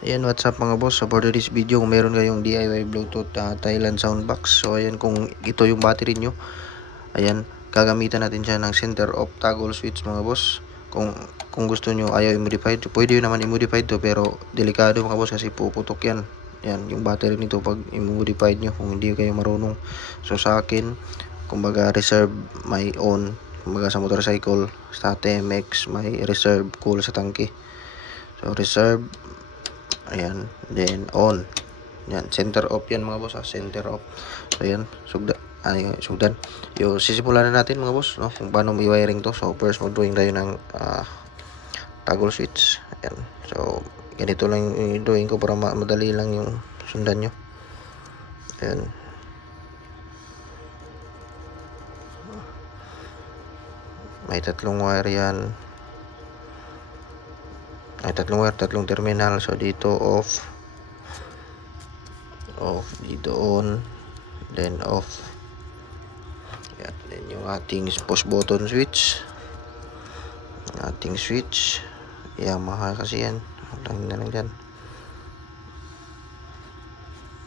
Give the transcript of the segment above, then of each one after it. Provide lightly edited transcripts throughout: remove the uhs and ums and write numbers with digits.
Ayan, what's up mga boss? So for this video, kung meron kayong DIY Bluetooth Thailand soundbox, so ayan, kung ito yung battery nyo, ayan, gagamitan natin siya ng center of toggle switch mga boss. Kung gusto nyo ayaw i-modify, pwede yun naman i-modify to, pero delikado mga boss kasi puputok yan. Yan, yung battery nito pag i-modify nyo kung hindi kayo marunong. So sa akin, kumbaga reserve may on, kumbaga sa motorcycle, sa TMX may reserve cool sa tangke. So reserve, ayan, then on, yan, center off yan mga boss, center off. So ayan, sugdan yung sisimulan na natin mga boss, no, kung paano i-wiring to. So first mag-drawing tayo ng toggle switch. Ayan, so ganito lang yung drawing ko para madali lang yung sundan nyo. Ayan, may tatlong wire yan, ay tatlong wire, tatlong terminal. So dito off, dito on, then off. Yan, then yung ating push button switch, Yamaha kasi yan, lang na lang dyan.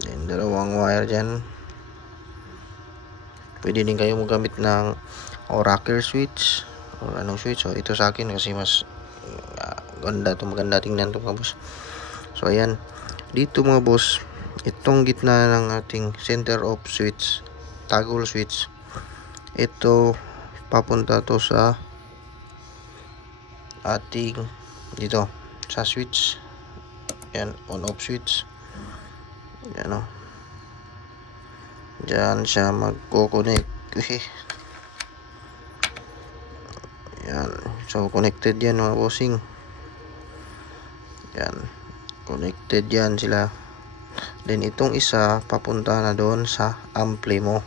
Then dalawang wire dyan. Pwede din kayo magamit ng rocker switch or anong switch. So ito sa akin kasi mas maganda tingnan to mga boss. So ayan, dito mga boss, itong gitna ng ating center of switch, toggle switch, ito papunta to sa ating dito sa switch. Yan, on off switch. Yan, o, dyan siya magko-connect. Yan, so connected yan mga bossing. Yan, connected yan sila. Then itong isa papunta na doon sa ampli mo.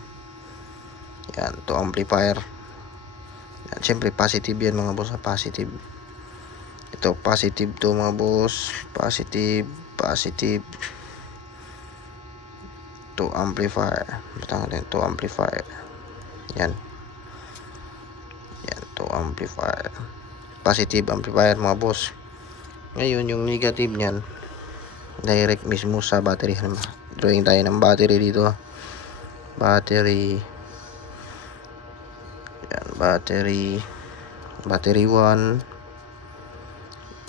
Yan, to amplifier. Yan, syempre positive yan mga boss, positive. Ito positive to mga boss, positive to amplifier. Butang natin to amplifier. Yan, to amplifier, positive amplifier mga boss. Ngayon yung negative niyan direct mismo sa battery. Drawing tayo ng battery dito. Battery, yan, battery 1,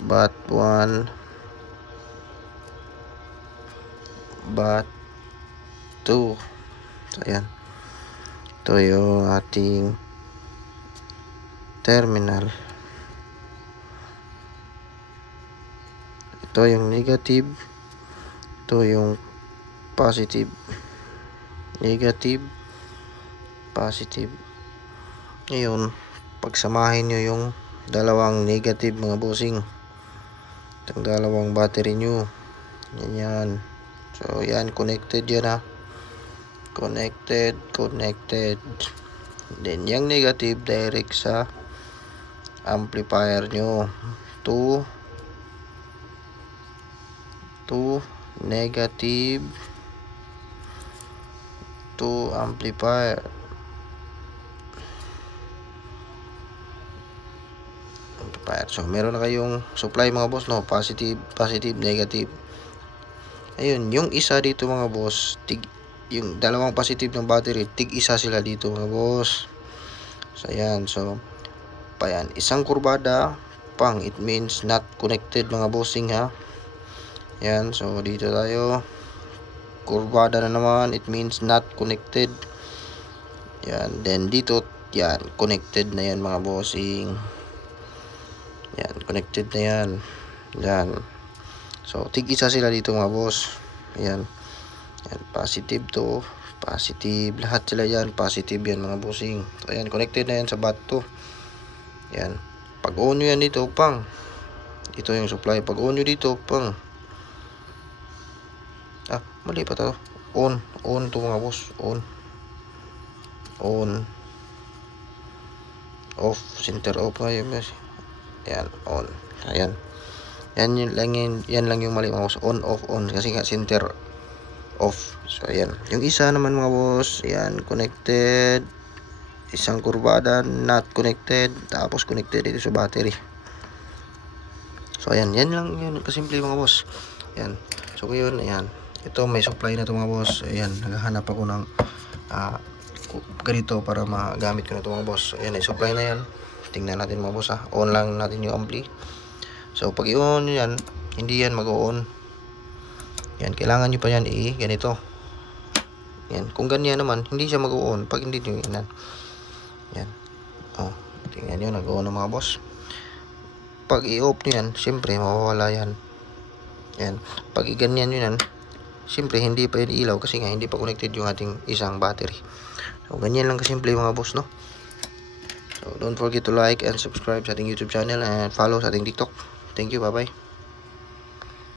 bat 1, bat 2. So ayan, ito yung ating terminal. Ito yung negative, ito yung positive. Negative, positive. Ngayon, pagsamahin nyo yung dalawang negative mga bossing, itong dalawang battery nyo, yan. So yan, connected yan, ha, connected. Then yung negative direct sa amplifier nyo to negative to amplifier. So meron na kayong supply mga boss, no, positive, negative. Ayun, yung isa dito mga boss, yung dalawang positive ng battery, tig isa sila dito mga boss. So ayan, so payan, isang kurbada pang, it means not connected mga bossing, ha. Yan, so dito tayo, kurbada na naman, it means not connected. Yan, then dito, yan, connected na yan mga bossing. Yan, connected na yan. Yan, so tig isa sila dito mga boss. Yan, yan, positive to positive, lahat sila yan positive yan mga bossing. So ayan, connected na yan sa bat to. Yan, pag on nyo yan dito pang, ito yung supply, pag on nyo dito pang, mali pa to, on to mga boss, on, off, center off ngayon. Yan, on. Ayan, yan lang yung mali mga boss, on, off, on, kasi nga center off. So ayan, yung isa naman mga boss, yan, connected, isang kurbada not connected, tapos connected dito sa battery. So ayan, yan lang yun kasimple mga boss. Ayan. So yun, ayan. Ito may supply na to mga boss. Ayan, naghahanap ako ng ganito para magamit ko na to mga boss. Ayan, supply na yan. Tingnan natin mga boss ha. On lang natin yung ampli. So pag i-on yan, hindi yan mag-on. Yan, kailangan nyo pa yan ganito. Yan, kung ganyan naman, hindi siya mag-on pag hindi nyo yan. Yan. Oh, tingnan nyo, nag-on na mga boss. Pag i-off nyo yan, syempre mawawala yan. Yan, pag i-ganyan nyo yan, syempre hindi pa yun ilaw kasi nga hindi pa connected yung ating isang battery. So ganyan lang kasimple mga boss, no? So don't forget to like and subscribe sa ating YouTube channel and follow sa ating TikTok. Thank you, bye bye.